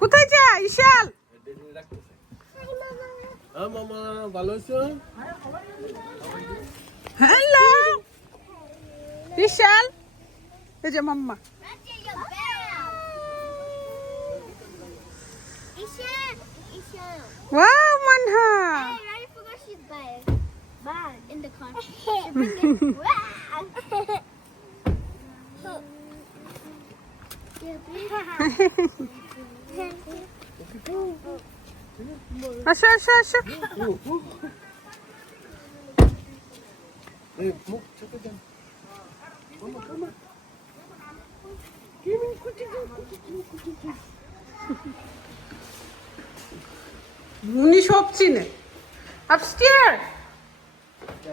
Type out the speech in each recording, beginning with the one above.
কোথায় যা ইশাল? মামা ভালো আছো? হ্যালো ইশাল, এই যে মাম্মা। Wow, Manha. Hey, I forgot she's bad in the car. আসো আসো আসো। মুখ ছোটো যান মামা উনি সব চিনে। আপস্টেয়ার,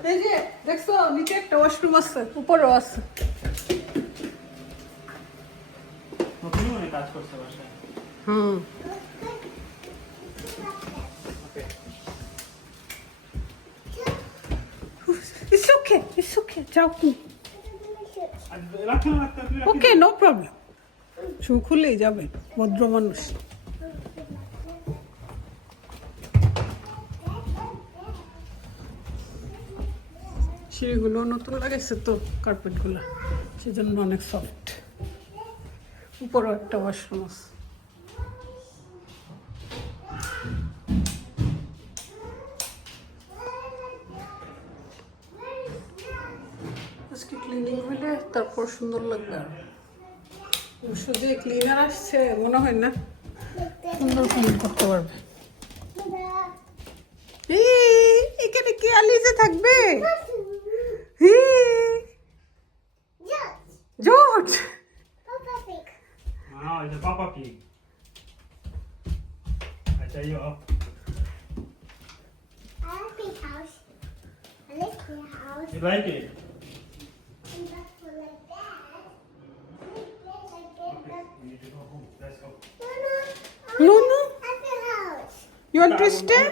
এই যে দেখছো নিচে একটা ওয়াশরুম আছে, উপরেও আছে। কাজ করছে বাসায়। হুম, It's okay, it's okay. যাও তুমি। ওকে, নো প্রবলেম। শু খুলেই যাবে, ভদ্র মানুষ। সিঁড়িগুলো নতুন লাগাইছে তো, কার্পেটগুলো, সেজন্য অনেক সফট। উপরেও একটা ওয়াশরুম আছে। আজকে ক্লিনিং হলে তারপর সুন্দর লাগবে। আর অবশ্য যে ক্লিনার আসছে মনে হয় না সুন্দর ক্লিন করতে পারবে। এই, এখানে কি আলিজে থাকবে? George, Ah, it's a Papa Pig. I tell you up. You like it? We need to go home. Let's go. no, no. You want to stay?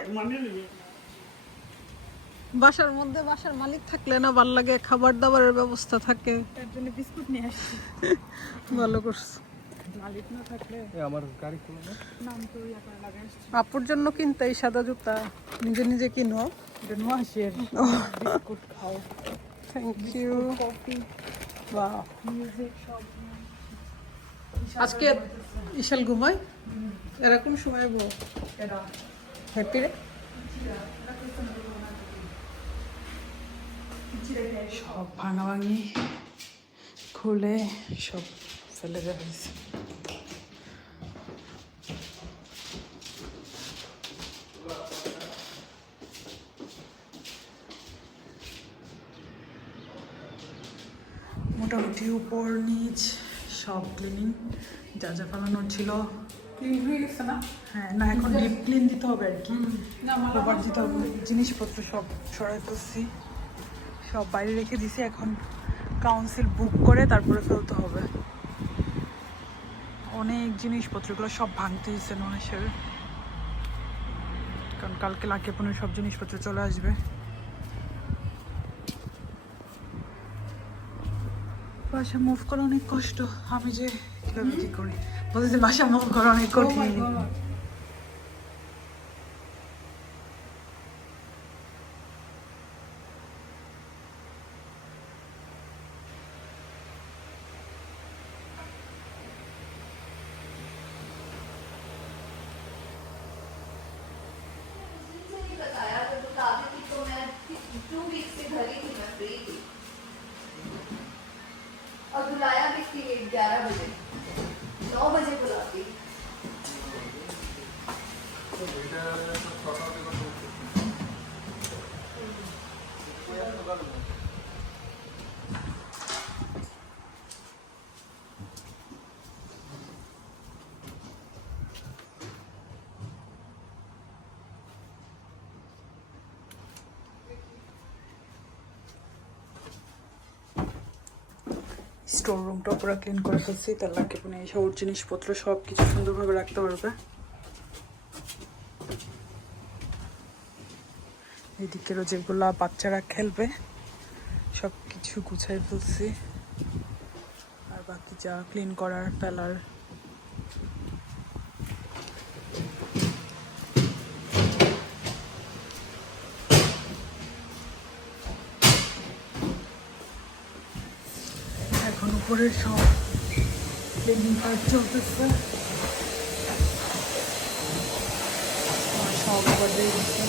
বাসার মধ্যে বাসার মালিক থাকলে না ভাল লাগে, খাবার দাবারের ব্যবস্থা থাকে। তার জন্য বিস্কুট নিয়ে আসছি। ভালো করছো। মালিক না থাকলে আমার গাড়ি খুলে না নাম তো ইয়া করে লাগাই আসছি। আপুর জন্য কিনতে এই সাদা জুতা নিজে নিজে কিনো। এটা নোয়াশের বিস্কুট খাও, থ্যাংক ইউ। কফি, বাহ, মিউজিক সব। আজকে ইশাল ঘুমাই এরকম সময় গো। এটা হ্যাপি রে। সব ভাঙাভাঙি খুলে সব ফেলে দেওয়া হয়েছে। মোটামুটি উপর নিচ সব ক্লিনিং, যা যা ফেলানোর ছিল ক্লিন হয়ে গেছে না? হ্যাঁ, না এখন ডিপ ক্লিন দিতে হবে আর কি, আবার দিতে হবে। জিনিসপত্র সব সরাই ফেলছি, সব বাইরে রেখে দিছি। এখন কাউন্সিল বুক করে তারপরে ফেলতে হবে। অনেক জিনিসপত্রগুলো সব ভাঙতে দিচ্ছে মানুষের, কারণ কালকে লাকে পনের সব জিনিসপত্র চলে আসবে। বাসা মুভ করা অনেক কষ্ট। আমি যে কিভাবে কি করি বলতে যে বাসা মুভ করা অনেক কঠিন। और बुलाया भी थी 11 बजे, 9 बजे बुलाती। স্টোর রুমটা পুরো ক্লিন করে ফেলছি, তার লাগে মানে এই সব জিনিসপত্র সব কিছু সুন্দরভাবে রাখতে পারবে। এদিকেরও যেগুলা বাচ্চারা খেলবে সব কিছু গুছাই ফেলছি, আর বাকি যা ক্লিন করার ফেলার উপরের সব ক্লিনিং কাজ চলতেছে। সব আবার দিয়ে দিচ্ছে।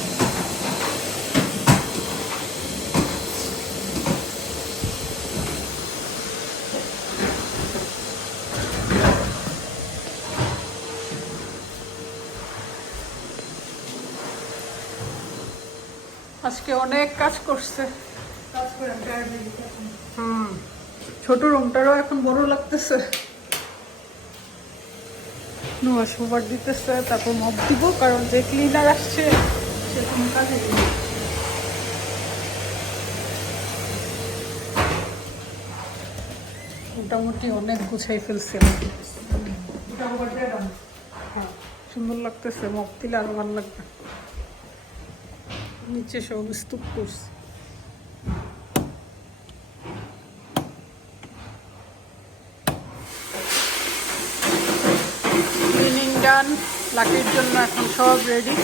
আজকে অনেক কাজ করছে। কাজ করে ছোট রুমটারও এখন বড় লাগতেছে। নোয়া শোবার দিতেছে, তারপর মপ দিব, কারণ যে ক্লিনার আসছে সে কোনো কাজে নেই। মোটামুটি অনেক গুছাই ফেলছে। হ্যাঁ, সুন্দর লাগতেছে। মপ দিলে আরো ভালো লাগবে। নিচে সব স্তূপ করছে। ক্লিনিং ডান, লাকির জন্য এখন সব রেডি।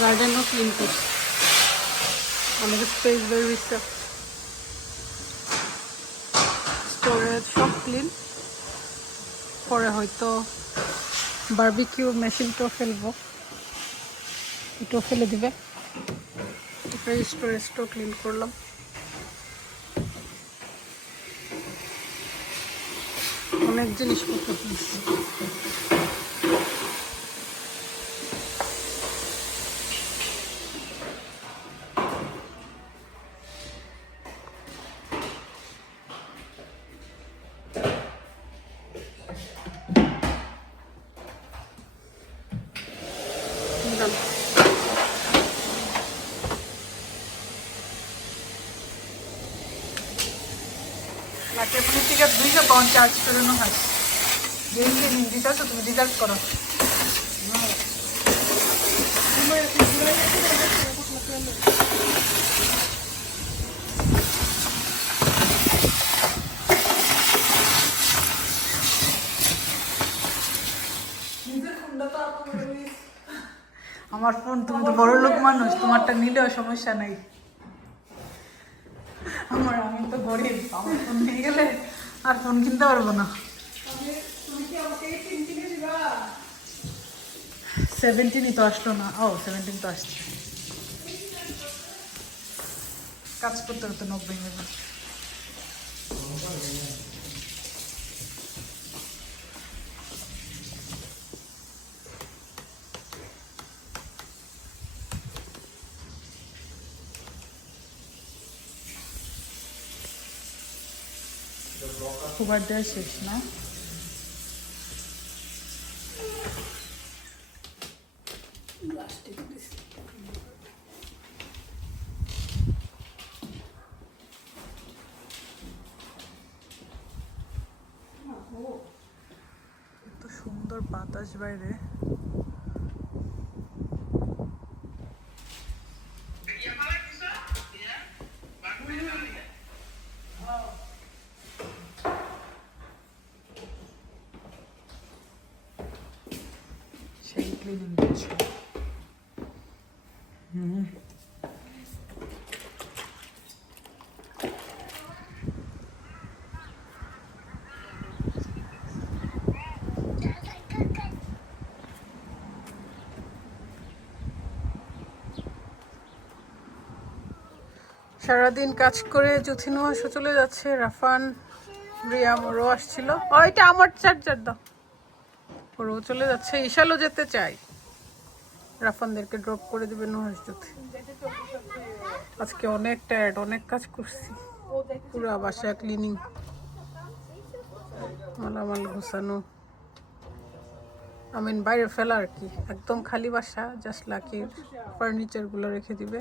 গার্ডেনও ক্লিন করছে, অনেক স্পেস বের হয়েছে। স্টোরেজ সব ক্লিন। পরে হয়তো বারবিকিউ মেশিনটাও ফেলবো, এটাও ফেলে দিবে। স্টোরেজটাও ক্লিন করলাম। অনেক জিনিসপত্র কিনছি। লাকি থেকে 200 পাউন্ড চার্জ করে না হয়। যেই ক্লিনিং দিতে তো তুমি রিজার্ভ করো। আমার ফোন, তুমি তো বড় লোক মানুষ, তোমারটা নিলেও সমস্যা নাই। আমি তো গরিব, আমার ফোন নিয়ে গেলে আর ফোন কিনতে পারবো না। 17ই তো আসলো না। ও 17 তো আসছে। কাজ করতে করতে 90 নেবে। খুবার দেওয়া শেষ না? এত সুন্দর বাতাস বাইরে। সেই ক্লিনিং করছে। সারাদিন কাজ করে জুথিনু আসো চলে যাচ্ছে। রাফান, রিয়াম ওরও আসছিল। এটা আমার চার্জার দাও। ওরও চলে যাচ্ছে। ইশালও যেতে চাই। রাফানদেরকে ড্রপ করে দিবে নুহাস জুথি। আজকে অনেক টায়ার্ড, অনেক কাজ করছি। পুরো বাসা ক্লিনিং, মালামাল গোছানো, বাইরে ফেলা আর কি। একদম খালি বাসা, জাস্ট লাকির ফার্নিচারগুলো রেখে দিবে।